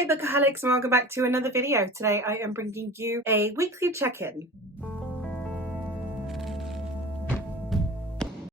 Hey Bookaholics, and welcome back to another video. Today I am bringing you a weekly check-in.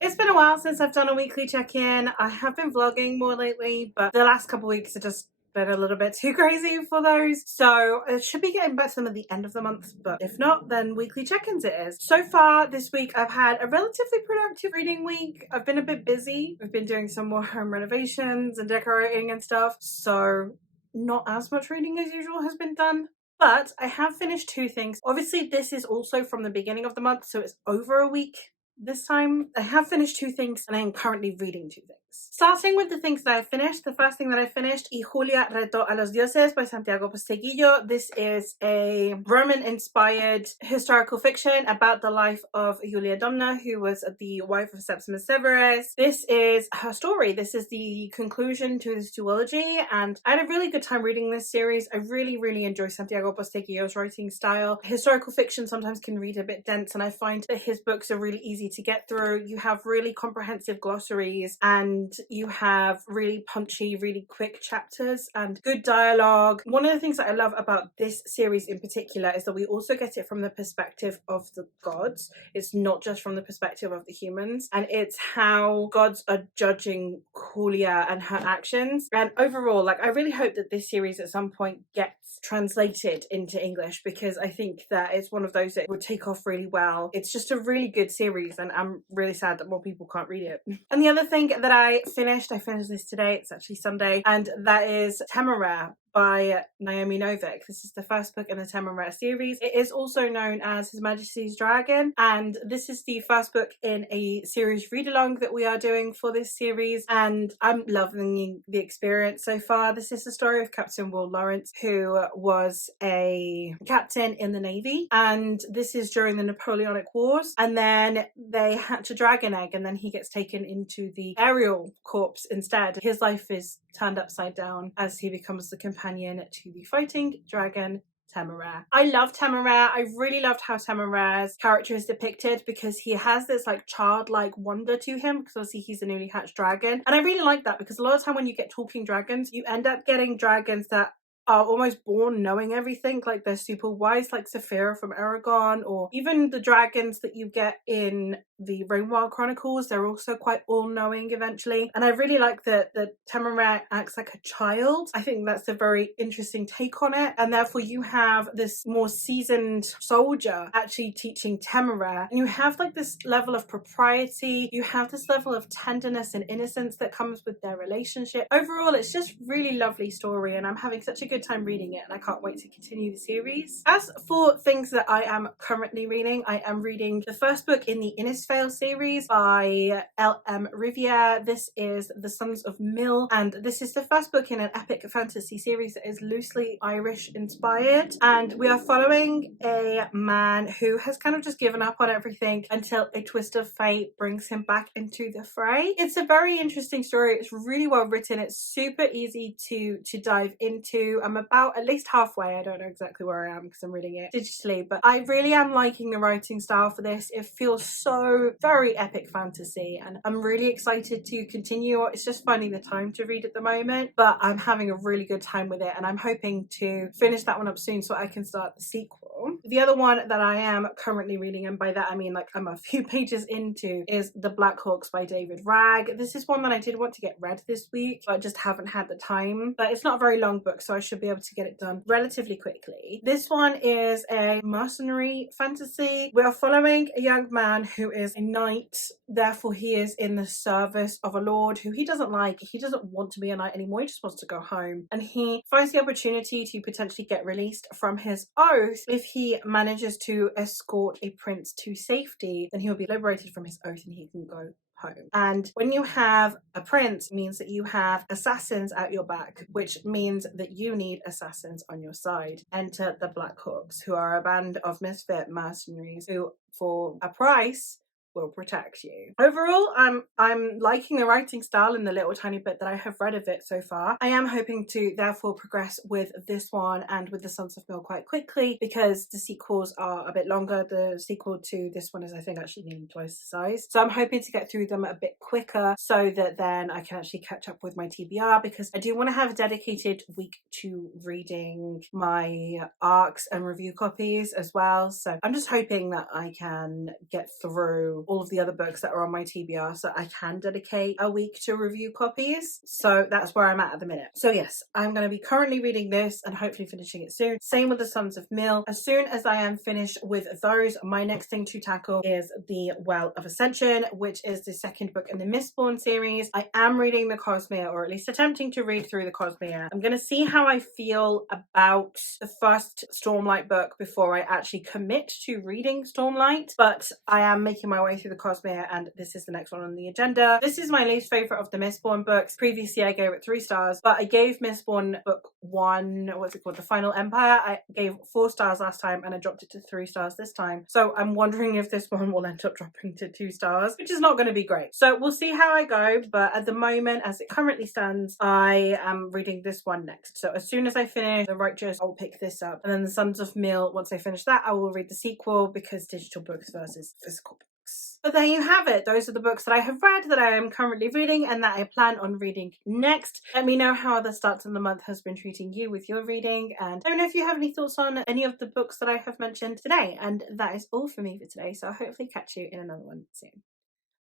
It's been a while since I've done a weekly check-in. I have been vlogging more lately, but the last couple weeks have just been a little bit too crazy for those. So it should be getting back to them at the end of the month, but if not, then weekly check-ins it is. So far this week I've had a relatively productive reading week. I've been a bit busy. We've been doing some more home renovations and decorating and stuff, so not as much reading as usual has been done. But I have finished two things. Obviously this is also from the beginning of the month, so it's over a week this time. I have finished two things and I am currently reading two things. Starting with the things that I finished, the first thing that I finished, Y Julia retó a los dioses by Santiago Posteguillo. This is a Roman-inspired historical fiction about the life of Julia Domna, who was the wife of Septimus Severus. This is her story. This is the conclusion to this duology, and I had a really good time reading this series. I really enjoy Santiago Posteguillo's writing style. Historical fiction sometimes can read a bit dense, and I find that his books are really easy to get through. You have really comprehensive glossaries, and you have really punchy, really quick chapters and good dialogue. One of the things that I love about this series in particular is that we also get it from the perspective of the gods. It's not just from the perspective of the humans, and it's how gods are judging Julia and her actions. And overall, like, I really hope that this series at some point gets translated into English, because I think that it's one of those that would take off really well. It's just a really good series, and I'm really sad that more people can't read it. And the other thing that I finished this today, it's actually Sunday, and that is Temeraire by Naomi Novik. This is the first book in the Temeraire series. It is also known as His Majesty's Dragon, and this is the first book in a series read-along that we are doing for this series, and I'm loving the experience so far. This is the story of Captain Will Lawrence, who was a captain in the Navy, and this is during the Napoleonic Wars, and then they hatch a dragon egg, and then he gets taken into the aerial corps instead. His life is turned upside down as he becomes the companion to the fighting dragon Temeraire. I love Temeraire. I really loved how Temeraire's character is depicted, because he has this like childlike wonder to him, because obviously he's a newly hatched dragon, and I really like that, because a lot of time when you get talking dragons, you end up getting dragons that are almost born knowing everything, like they're super wise, like Saphira from Aragon, or even the dragons that you get in the Rainwild Chronicles. They're also quite all-knowing eventually, and I really like that Temeraire acts like a child. I think that's a very interesting take on it, and therefore you have this more seasoned soldier actually teaching Temeraire, and you have like this level of propriety, you have this level of tenderness and innocence that comes with their relationship. Overall, it's just really lovely story, and I'm having such a good time reading it, and I can't wait to continue the series. As for things that I am currently reading, I am reading the first book in the Innisfail series by L.M. Riviere. This is The Sons of Mill, and this is the first book in an epic fantasy series that is loosely Irish inspired, and we are following a man who has kind of just given up on everything until a twist of fate brings him back into the fray. It's a very interesting story. It's really well written. It's super easy to dive into. I'm about at least halfway. I don't know exactly where I am because I'm reading it digitally, but I really am liking the writing style for this. It feels so very epic fantasy, and I'm really excited to continue. It's just finding the time to read at the moment, but I'm having a really good time with it, and I'm hoping to finish that one up soon so I can start the sequel. The other one that I am currently reading, and by that I mean like I'm a few pages into, is The Black Hawks by David Ragg. This is one that I did want to get read this week, but I just haven't had the time. But it's not a very long book, so I should be able to get it done relatively quickly. This one is a mercenary fantasy. We are following a young man who is a knight, therefore he is in the service of a lord who he doesn't like. He doesn't want to be a knight anymore, he just wants to go home, and he finds the opportunity to potentially get released from his oath. If he manages to escort a prince to safety, then he will be liberated from his oath and he can go home. And when you have a prince, it means that you have assassins at your back, which means that you need assassins on your side. Enter the Black Hawks, who are a band of misfit mercenaries who, for a price, will protect you. Overall, I'm liking the writing style and the little tiny bit that I have read of it so far. I am hoping to therefore progress with this one and with The Sons of Mill quite quickly, because the sequels are a bit longer. The sequel to this one is, I think, actually nearly twice the size. So I'm hoping to get through them a bit quicker so that then I can actually catch up with my TBR, because I do want to have a dedicated week to reading my ARCs and review copies as well. So I'm just hoping that I can get through all of the other books that are on my TBR so I can dedicate a week to review copies. So that's where I'm at the minute. So yes, I'm going to be currently reading this and hopefully finishing it soon. Same with The Sons of Mill. As soon as I am finished with those, my next thing to tackle is The Well of Ascension, which is the second book in the Mistborn series. I am reading the Cosmere, or at least attempting to read through the Cosmere. I'm going to see how I feel about the first Stormlight book before I actually commit to reading Stormlight, but I am making my way through the Cosmere and this is the next one on the agenda. This is my least favourite of the Mistborn books. Previously I gave it 3 stars, but I gave Mistborn book 1, what's it called, The Final Empire, I gave 4 stars last time and I dropped it to 3 stars this time. So I'm wondering if this one will end up dropping to 2 stars, which is not going to be great. So we'll see how I go, but at the moment, as it currently stands, I am reading this one next. So as soon as I finish The Righteous, I'll pick this up. And then The Sons of Mill, once I finish that, I will read the sequel, because digital books versus physical books. But there you have it. Those are the books that I have read, that I am currently reading, and that I plan on reading next. Let me know how the start of the month has been treating you with your reading, and let me know if you have any thoughts on any of the books that I have mentioned today. And that is all for me for today, so I'll hopefully catch you in another one soon.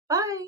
Bye!